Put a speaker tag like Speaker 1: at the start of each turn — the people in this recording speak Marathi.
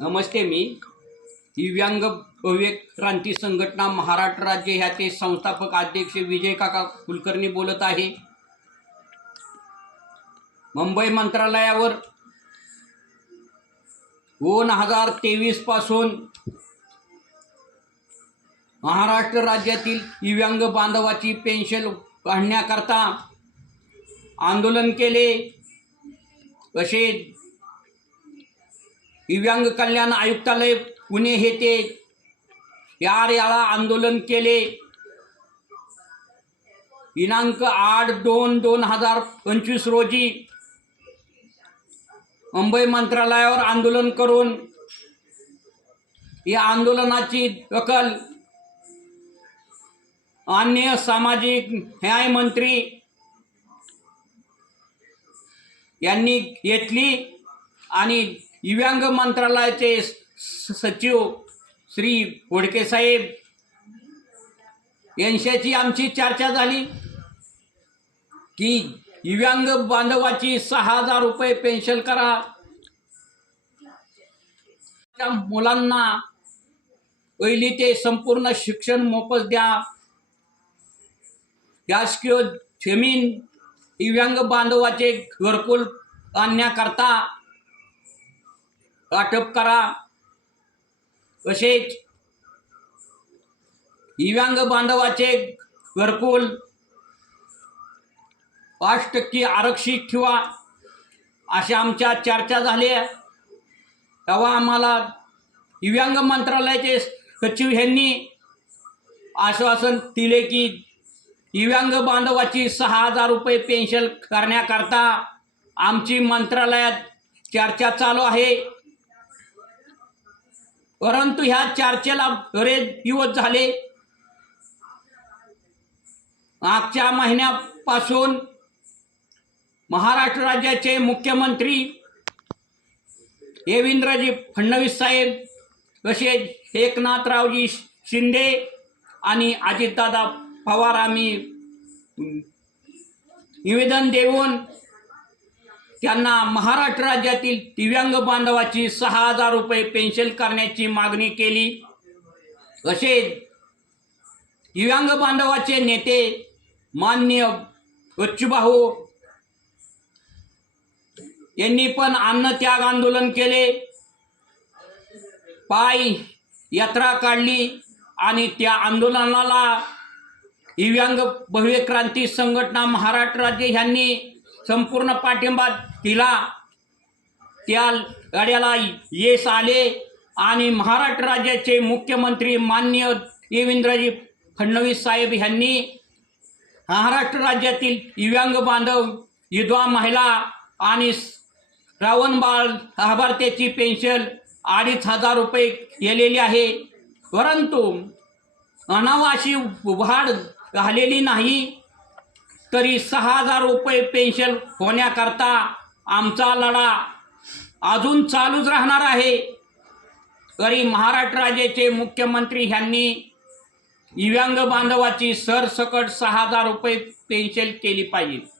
Speaker 1: नमस्ते मी दिव्यांग भव्य क्रांती संघटना महाराष्ट्र राज्य ह्याचे संस्थापक अध्यक्ष विजय काका कुलकर्णी बोलत आहे. मुंबई मंत्रालयावर दोन हजार तेवीसपासून महाराष्ट्र राज्यातील दिव्यांग बांधवाची पेन्शन काढण्याकरता आंदोलन केले. असे दिव्यांग कल्याण आयुक्तालय पुणे येथे यार याला आंदोलन केले. दिनांक आठ दोन दोन हजार पंचवीस रोजी मुंबई मंत्रालयावर आंदोलन करून या आंदोलनाची दखल अन्य सामाजिक न्याय मंत्री यांनी घेतली आणि दिव्यांग मंत्रालयाचे स- सचिव श्री होडके साहेब. यांच्याशी आमची चर्चा झाली की दिव्यांग बांधवाची सहा हजार रुपये पेन्शन करा. त्या मुलांना पहिली ते संपूर्ण शिक्षण मोफत द्या. शासकीय जमीन दिव्यांग बांधवाचे घरकुल आणण्याकरता वाटप करा. तसेच दिव्यांग बांधवाचे घरकुल पाच टक्के आरक्षित ठेवा अशा आमच्या चर्चा झाल्या तेव्हा आम्हाला दिव्यांग मंत्रालयाचे सचिव यांनी आश्वासन दिले की दिव्यांग बांधवाची सहा हजार रुपये पेन्शन करण्याकरता आमची मंत्रालयात चर्चा चालू आहे. परंतु ह्या चर्चेला बरेच दिवस झाले. मागच्या महिन्यापासून महाराष्ट्र राज्याचे मुख्यमंत्री देवेंद्रजी फडणवीस साहेब तसेच एकनाथरावजी शिंदे आणि अजितदादा पवार आम्ही निवेदन देऊन त्यांना महाराष्ट्र राज्यातील दिव्यांग बांधवाची सहा हजार रुपये पेन्शन करण्याची मागणी केली. असे दिव्यांग बांधवाचे नेते मान्य बच्चूभाऊ यांनी पण अन्नत्याग आंदोलन केले. पाय यात्रा काढली आणि त्या आंदोलनाला दिव्यांग भव्य क्रांती संघटना महाराष्ट्र राज्य ह्यांनी संपूर्ण पाठिंबा तिला त्या गाड्याला यश आले आणि महाराष्ट्र राज्याचे मुख्यमंत्री मान्य देवेंद्रजी फडणवीस साहेब यांनी महाराष्ट्र राज्यातील दिव्यांग बांधव विधवा महिला आणि श्रावणबाळ लाभार्थ्याची पेन्शन अडीच हजार रुपये केलेली आहे. परंतु अनावाशी वाढ झालेली नाही. तरी सहा हजार रुपये पेन्शन होण्याकरता आमचा लढा अजून चालूच राहणार आहे. तरी महाराष्ट्र राज्याचे मुख्यमंत्री ह्यांनी दिव्यांग बांधवाची सरसकट सहा हजार रुपये पेन्शन केली पाहिजे.